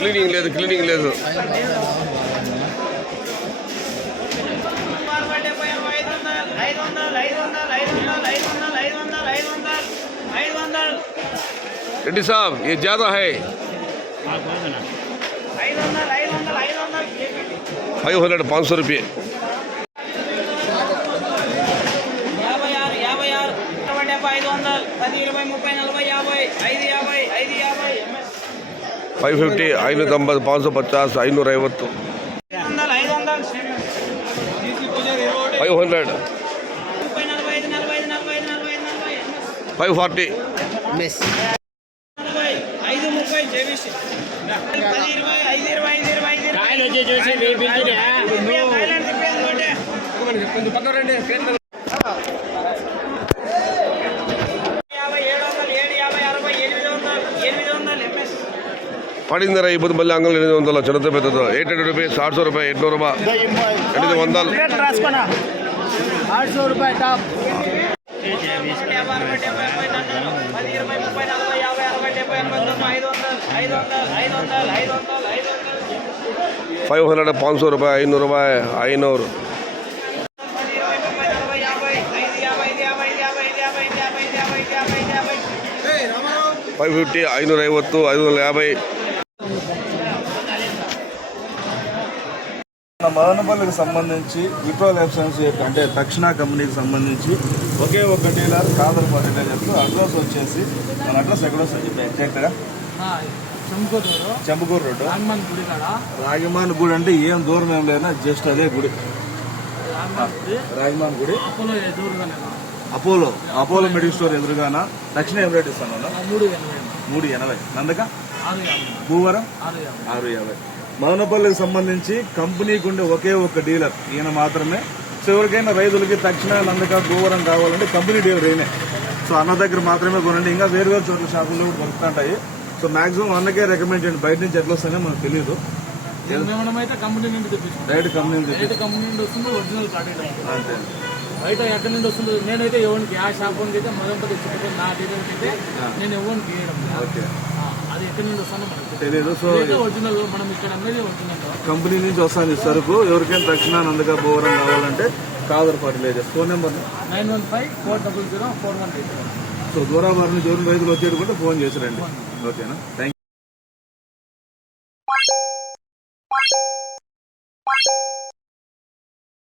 Cleaning లేదు रेड्डी साहब ये ज्यादा है 500 500 रुपये $550 590 550 550 500 540 పడిందరా ఇప్పుడు మళ్ళీ అంగల్ 800 చిన్నతో పెద్దదో 800 రూపీస్ 800 రూపాయ 800 రూపాయ 800 800 रुपये टॉप 500 500 రూపాయ 500 రూపాయ 500 550 550 550 మదనపల్లికి సంబంధించి విప్రో లైఫ్ సైన్స్ అంటే తక్షణ కంపెనీకి సంబంధించి ఒకే ఒక డీలర్ కాదరపల్లి చెప్తూ అడ్రస్ వచ్చేసి మన అడ్రస్ ఎక్కడ వస్తుంది చెప్పి ఎగ్జాక్ట్గా చెంపుకూరు రోడ్డు రాగిమాన్ గుడి అంటే ఏం దూరం ఏం లేదా జస్ట్ అదే గుడి రాగిమాన్ గుడి అపోలో మెడికల్ స్టోర్ ఎదురుగాన దక్షిణ ఏం రేట్ ఇస్తాను 380 నందక భూవరం 650 మదనపల్లికి సంబంధించి కంపెనీకి ఉండే ఒకే ఒక డీలర్ ఈయన మాత్రమే. సో ఎవరికైనా రైతులకి తక్షణ నందక భూవరం కావాలంటే కంపెనీ డీలర్ ఈయనే. సో అన్న దగ్గర మాత్రమే కొనండి. ఇంకా వేరు చోట్ల షాపుల్లో కూడా దొరుకుతుంటాయి. సో మాక్సిమం అన్నకే రికమెండ్ చేయండి. బయట నుంచి ఎట్లా వస్తాయో మనకు తెలియదు. డైరెక్ట్ కంపెనీ నుండి వస్తుంది ఒరిజినల్ కార్డు అంతే. బయట ఎక్కడి నుండి వస్తుంది నేనైతే ఎవరికి ఆ షాప్ అయితే మదనపల్లి చుట్టుపక్కల నా డీలర్కి అయితే నేను ఎవరికి గీయడం అది ఎక్కడి నుండి వస్తానో మనకు తెలియదు. సో ఒరిజినల్ మనం ఇక్కడ అనేది ఒరిజినల్ కంపెనీ నుంచి వస్తుంది సరుకు. ఎవరికైనా తక్షణ నందక భూవరం కావాలంటే కాదరపాటి లేదు. Phone number 9154004133. సో దూరాబారి నుంచి ఎవరు రైతులు వచ్చేది కూడా ఫోన్ చేసిరండి. ఓకేనా? Thank you.